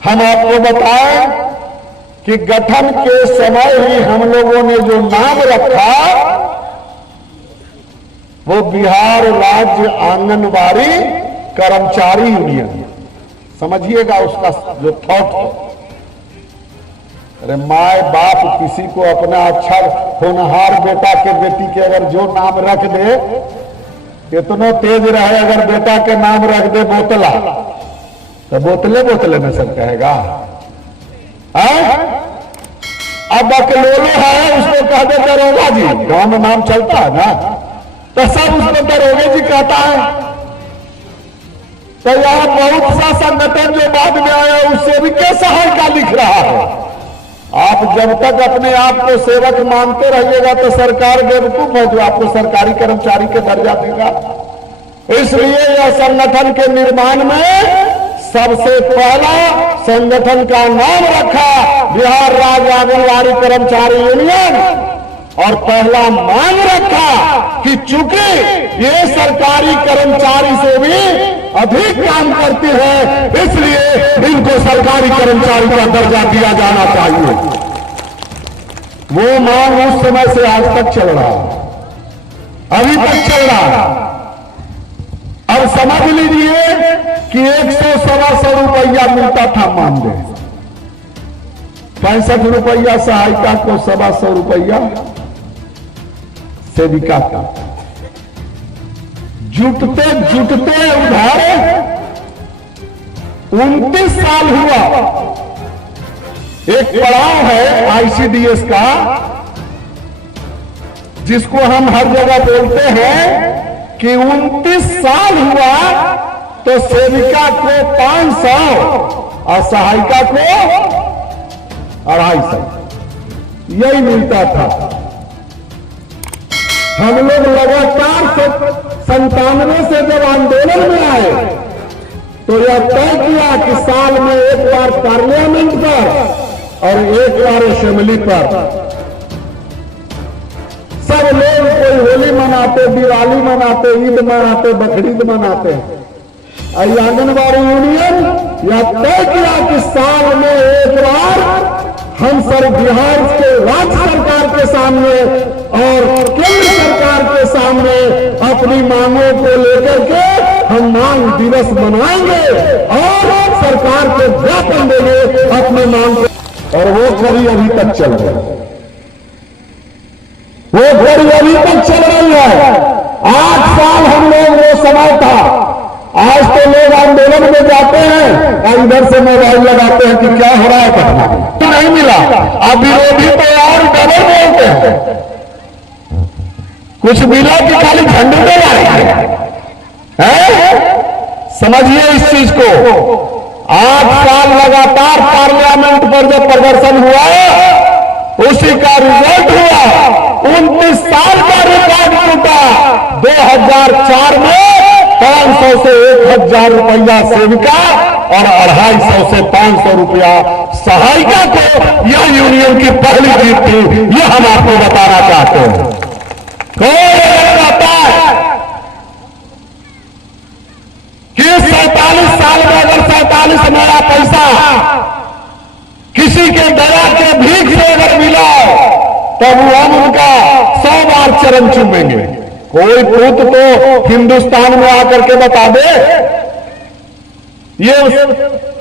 हम आपको बताएं कि गठन के समय ही हम लोगों ने जो नाम रखा वो बिहार राज्य आंगनबाड़ी कर्मचारी यूनियन। समझिएगा उसका जो थॉट है। अरे माए बाप किसी को अपना अच्छा होनहार बेटा के बेटी के अगर जो नाम रख दे, इतना तेज रहे, अगर बेटा के नाम रख दे बोतला, तो बोतले बोतले में सब कहेगा। अब बकलोलो है, उसको कह दे दरोगा जी, गांव में नाम चलता है ना, तो सब उसको दरोगे जी कहता है। तो यहां बहुत सा संगठन जो बाद में आया उससे भी क्या सहायता लिख रहा है। आप जब तक अपने आप को सेवक मानते रहिएगा तो सरकार बेवकूफ है जो आपको सरकारी कर्मचारी के दर्जा देगा। इसलिए यह संगठन के निर्माण में सबसे पहला संगठन का नाम रखा बिहार राज्य आंगनबाड़ी कर्मचारी यूनियन, और पहला मांग रखा कि चूंकि ये सरकारी कर्मचारी से भी अधिक काम करती है, इसलिए इनको सरकारी कर्मचारी का दर्जा दिया जाना चाहिए। वो मांग उस समय से आज तक चल रहा है, अभी तक चल रहा है। अब समझ लीजिए कि 100-125 रुपया मिलता था मानदेय, 65 रुपया सहायिका को, 125 रुपया सेविका का। जुटते जुटते उधार 29 साल हुआ। एक पड़ाव है आईसीडीएस का, जिसको हम हर जगह बोलते हैं कि 29 साल हुआ तो सेविका को 500 और सहायिका को 250 यही मिलता था। हम लोग लगातार 97 से जब आंदोलन में आए तो यह तय किया कि साल में एक बार पार्लियामेंट पर और एक बार असेंबली पर सब लोग कोई होली मनाते, दिवाली मनाते, ईद मनाते, बकरीद मनाते। आंगनबाड़ी यूनियन यह तय किया कि साल में एक बार हम बिहार के राज्य सरकार के सामने और केंद्र सरकार के सामने अपनी मांगों को लेकर के हम मांग दिवस मनाएंगे और सरकार को ज्ञापन देंगे अपनी मांग को। और वो घड़ी अभी तक चल रही है, वो घड़ी अभी तक चल रही है। 8 साल हम लोग वो समय था। आज तो लोग आंदोलन में जाते हैं और इधर से मोबाइल लगाते हैं कि क्या हो रहा है, पता नहीं मिला। अब विरोधी तो और डबल बोलते हैं, कुछ मिला कि खाली झंडे में आए। समझिए इस चीज को। 8 साल लगातार पार्लियामेंट पर जब प्रदर्शन हुआ उसी का रिजल्ट हुआ। 29 साल का रिकॉर्ड टूटा। 2004 में 500 से 1000 रुपया सेविका और 250 से 500 रुपया सहायिका को यह यूनियन की पहली जीत थी। यह हम आपको बताना चाहते हैं। कौन बताता है कि 47 साल में अगर 47 नया पैसा किसी के दया के भीख से अगर मिला तब हम उनका 100 बार चरण चूमेंगे। कोई पूत तो हिंदुस्तान में आकर के बता दे। ये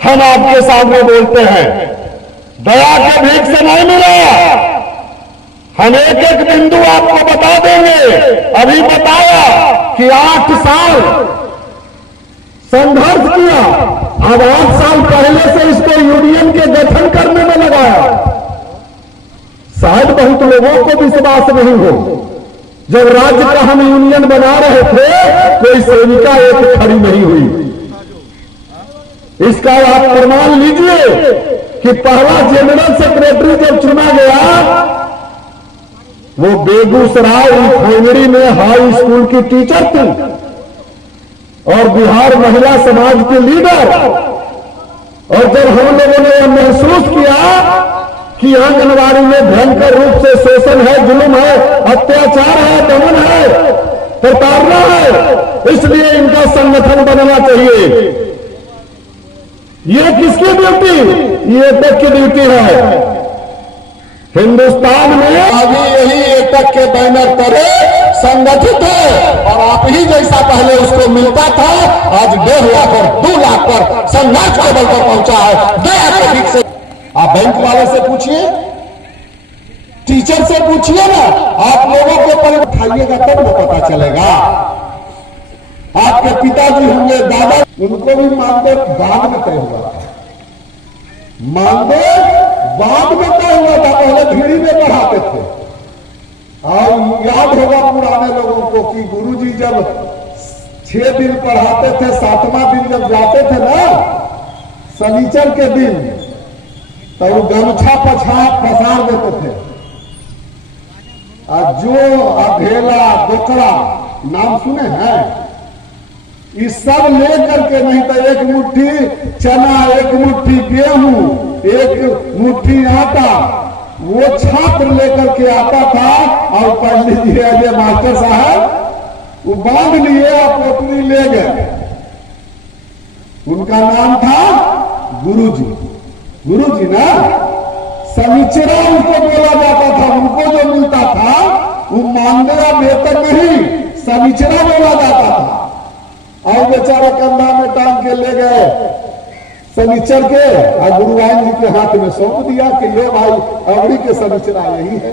हम आपके सामने बोलते हैं, दया के भीख से नहीं मिला। हम एक एक बिंदु आपको बता देंगे। अभी बताया कि 8 साल संघर्ष किया, अब 8 साल पहले से इसको यूनियन के गठन करने में लगाया। शायद बहुत लोगों को विश्वास नहीं हो, जब राज्य का हम यूनियन बना रहे थे कोई सेविका एक खड़ी नहीं हुई। इसका आप प्रमाण लीजिए कि पहला जनरल सेक्रेटरी जब चुना गया वो बेगूसराय रिफाइनरी में हाई स्कूल की टीचर थी और बिहार महिला समाज की लीडर। और जब हम लोगों ने यह महसूस किया कि आंगनबाड़ी में भयंकर रूप से शोषण है, जुल्म है, अत्याचार है, दमन है, प्रताड़ना है, इसलिए इनका संगठन बनना चाहिए। ये किसकी ड्यूटी, ये एटक की ड्यूटी है। हिंदुस्तान में अभी यही एटक के बैनर तले संगठित है और आप ही जैसा पहले उसको मिलता था, आज 1.5 लाख और 2 लाख पर संघर्ष के बल पर पहुंचा है। दया के से आप बैंक वाले से पूछिए, टीचर से पूछिए ना, आप लोगों को पहले उठाइएगा तब ना पता चलेगा। आपके पिताजी होंगे, दादा, उनको भी मानदेय बाद में तय हुआ, मानदेय बाद में तय हुआ था, पहले भीड़ी में पढ़ाते थे। और याद होगा पुराने लोगों को कि गुरुजी जब 6 दिन पढ़ाते थे, 7वां दिन जब जाते थे ना शनिचर के दिन, तो वो गमछा पसार देते थे। जो अधेला दोकड़ा नाम सुने हैं, इस सब लेकर के, नहीं तो एक मुट्ठी चना, एक मुट्ठी गेहूं, एक मुट्ठी आटा, वो छात्र लेकर के आता था और पढ़ लीजिए अजय मास्टर साहब, वो बांध लिए और पोटली ले गए। उनका नाम था गुरुजी। गुरुजी ना, सनिचरा उनको बोला जाता था, उनको जो मिलता था वो मानदेय वेतन नहीं, सनिचरा बोला जाता था। और बेचारा कंधा में टांग के ले गए सनिचर के, और गुरुवाइन जी के हाथ में सौंप दिया कि ये भाई अवड़ी के सनिचरा यही है।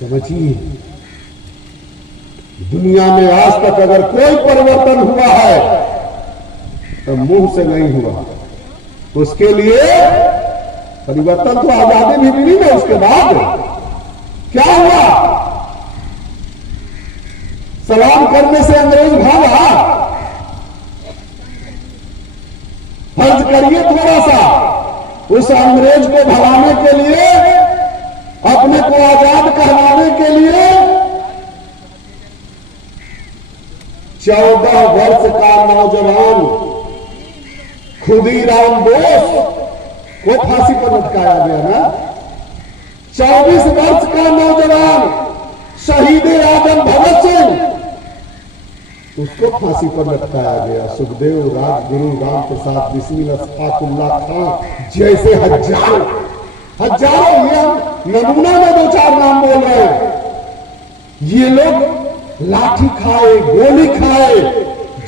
समझिए, दुनिया में आज तक अगर कोई परिवर्तन हुआ है तो मुंह से नहीं हुआ। उसके लिए परिवर्तन तो आजादी भी मिली ना, उसके बाद क्या हुआ? सलाम करने से अंग्रेज भागा। फर्ज करिए थोड़ा सा, उस अंग्रेज को भगाने के लिए, अपने को आजाद कहलाने के लिए 14 वर्ष का नौजवान खुदीराम बोस को फांसी पर लटकाया गया ना। 24 वर्ष का नौजवान शहीद आजम भगत सिंह, उसको फांसी पर लटकाया गया। सुखदेव, राजगुरु, राम प्रसाद बिस्मिल, अशफाकुल्ला खान जैसे हजारों, ये नमूना में 2-4 नाम बोल रहे हैं। ये लोग लाठी खाए, गोली खाए,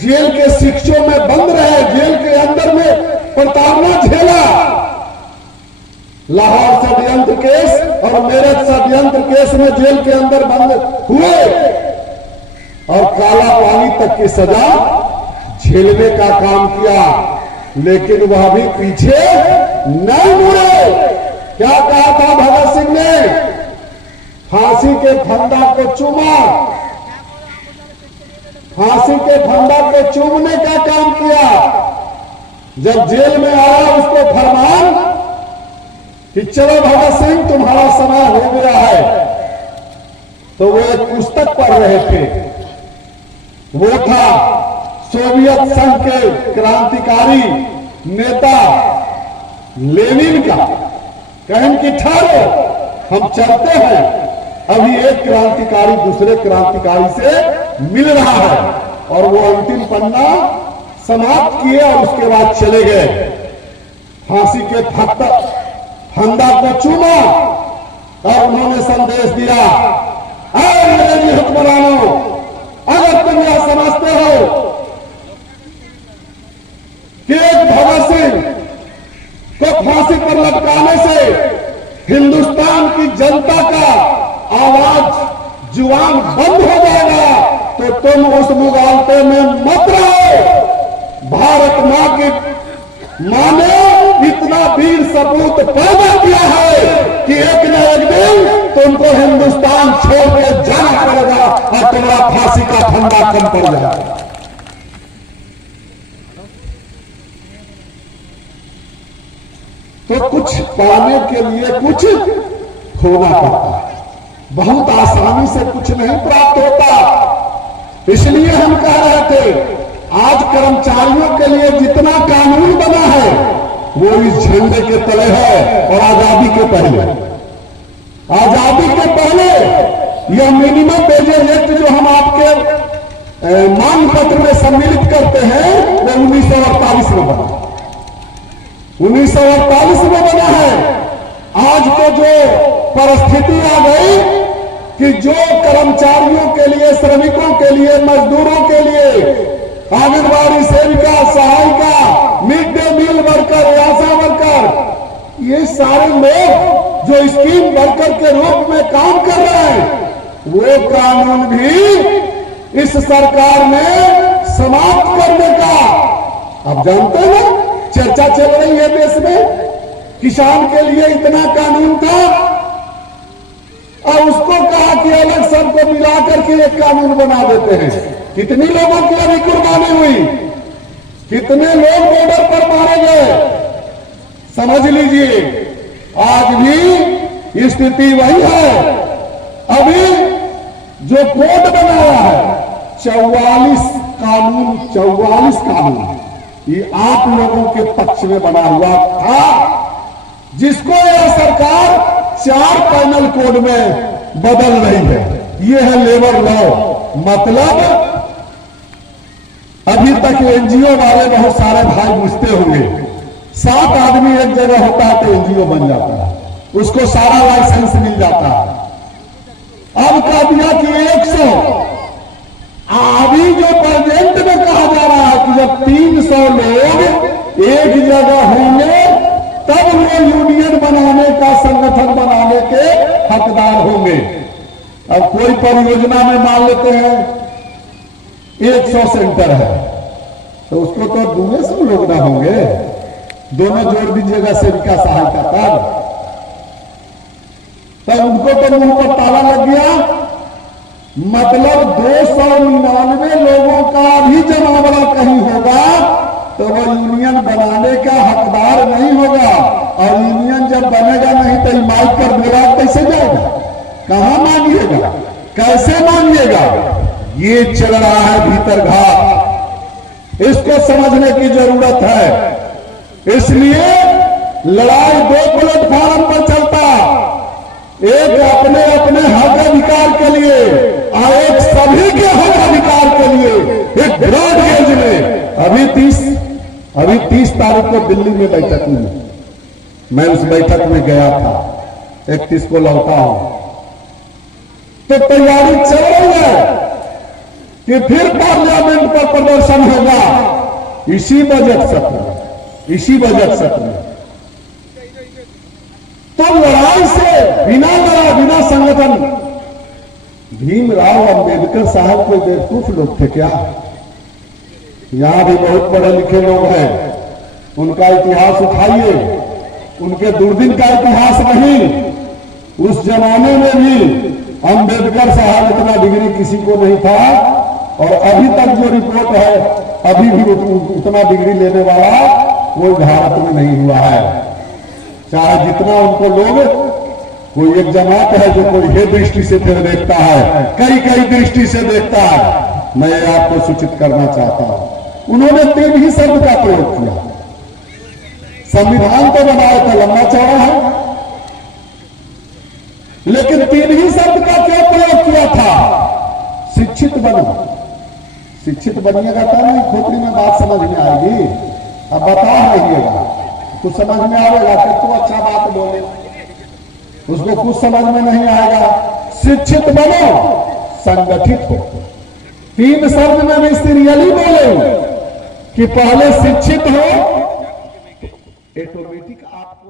जेल के शिक्षों में बंद रहे, जेल के अंदर में प्रताड़ना झेला। लाहौर षड्यंत्र केस और मेरठ षड्यंत्र केस में जेल के अंदर बंद हुए और काला पानी तक की सजा झेलने का काम किया, लेकिन वह भी पीछे नहीं मुड़े। क्या कहा था भगत सिंह ने? फांसी के फंदा को चूमा, फांसी के फंदा को चूमने का काम किया। जब जेल में आया उसको फरमान कि चलो भगत सिंह तुम्हारा समय हो गया है, तो वो एक पुस्तक पढ़ रहे थे। वो था सोवियत संघ के क्रांतिकारी नेता लेनिन का। कहें कि ठहरो, हम चलते हैं, अभी एक क्रांतिकारी दूसरे क्रांतिकारी से मिल रहा है। और वो अंतिम पन्ना समाप्त किए और उसके बाद चले गए। फांसी के फंदा को चूमा और उन्होंने संदेश दिया, अरे मेरे हुक्मरानों, अगर तुम यह समझते हो कि एक भगत सिंह को फांसी पर लटकाने से हिंदुस्तान की जनता का आवाज जुबान बंद हो जाएगा, तो तुम उस मुगालते में मत रहो। भारत मां की मां ने इतना वीर सपूत पैदा किया है कि एक न एक दिन तुमको हिंदुस्तान छोड़ के जाना पड़ेगा और तुम्हारा फांसी का फंदा कम पड़ जाएगा। तो कुछ पाने के लिए कुछ खोना पड़ता है। बहुत आसानी से कुछ नहीं प्राप्त होता। इसलिए हम कह रहे थे, आज कर्मचारियों के लिए जितना कानून बना है वो इस झंडे के तले है। और आजादी के पहले, आजादी के पहले यह मिनिमम वेजेस एक्ट जो हम आपके मांग पत्र में सम्मिलित करते हैं, वो 1948 में बना। 1948 में बना है। आज तो जो परिस्थिति आ गई कि जो कर्मचारियों के लिए, श्रमिकों के लिए, मजदूरों के लिए, आंगनबाड़ी सेविका, सहायिका, मिड डे मील वर्कर, आशा वर्कर, ये सारे लोग जो स्कीम वर्कर के रूप में काम कर रहे हैं, वो कानून भी इस सरकार ने समाप्त करने का, आप जानते हैं चर्चा चल रही है देश में। किसान के लिए इतना कानून था और उसको कहा कि अलग सबको मिला करके एक कानून बना देते हैं। कितनी लोगों की अभी कुर्बानी हुई, कितने लोग बॉर्डर पर मारे गए, समझ लीजिए आज भी स्थिति वही है। अभी जो कोड बनाया है 44 कानून ये आप लोगों के पक्ष में बना हुआ था, जिसको यह सरकार 4 पैनल कोड में बदल रही है। ये है लेबर लॉ। मतलब अभी तक एनजीओ वाले बहुत सारे भाई बुझते होंगे, 7 आदमी एक जगह होता है तो एनजीओ बन जाता है, उसको सारा लाइसेंस मिल जाता है। अब कह दिया कि 100। अभी जो प्रेजेंट में कहा जा रहा है कि जब 300 लोग एक जगह होंगे तब वो यूनियन बनाने का, संगठन बनाने के हकदार होंगे। अब कोई परियोजना में मान लेते हैं 100 सेंटर है तो उसको तो 200 लोग ना होंगे, दोनों जोड़ दीजिएगा सेविका सहायता तब उनको तो मुंह पर ताला लग गया। मतलब 299 लोगों का भी जमावड़ा कहीं होगा तो वह यूनियन बनाने का हकदार नहीं होगा। और यूनियन जब बनेगा नहीं तो माइक पर बोला कैसे जाएगा, कहां मानिएगा, कैसे मानिएगा। ये चल रहा है भीतर घात, इसको समझने की जरूरत है। इसलिए लड़ाई 2 प्लेटफॉर्म पर चलता, एक अपने अपने हक अधिकार के लिए और एक सभी के हक अधिकार के लिए, एक ब्रॉड गेज में। अभी 30 तारीख को दिल्ली में बैठक हुई, मैं उस बैठक में गया था, 31 को लौटा हूं। तो तैयारी चल रही है कि फिर पार्लियामेंट पर प्रदर्शन होगा इसी बजट सत्र में। तो लड़ाई से बिना संगठन, भीमराव अंबेडकर साहब कोई बेवकूफ लोग थे क्या? यहां भी बहुत पढ़े लिखे लोग हैं, उनका इतिहास उठाइए, उनके दुर्दिन का इतिहास नहीं। उस जमाने में भी अंबेडकर साहब इतना डिग्री किसी को नहीं था और अभी तक जो रिपोर्ट है अभी भी उतना डिग्री लेने वाला कोई भारत में नहीं हुआ है। चाहे जितना उनको लोग, कोई एक जमात है जो कोई ये दृष्टि से फिर देखता है, कई दृष्टि से देखता है। मैं आपको सूचित करना चाहता हूं, उन्होंने 3 ही शब्द का प्रयोग किया। संविधान तो बनाया था, लंबा चौड़ा है, लेकिन 3 ही शब्द का क्या प्रयोग किया था? शिक्षित बनो। शिक्षित बनिएगा तब नहीं खोपड़ी में बात समझ में आएगी। अब बता रहिएगा, कुछ समझ में आएगा फिर तो अच्छा बात बोले, उसको कुछ समझ में नहीं आएगा। शिक्षित बनो, संगठित हो। 3 शब्द में भी सीरियली बोले कि पहले शिक्षित हो, ऑटोमेटिक आपको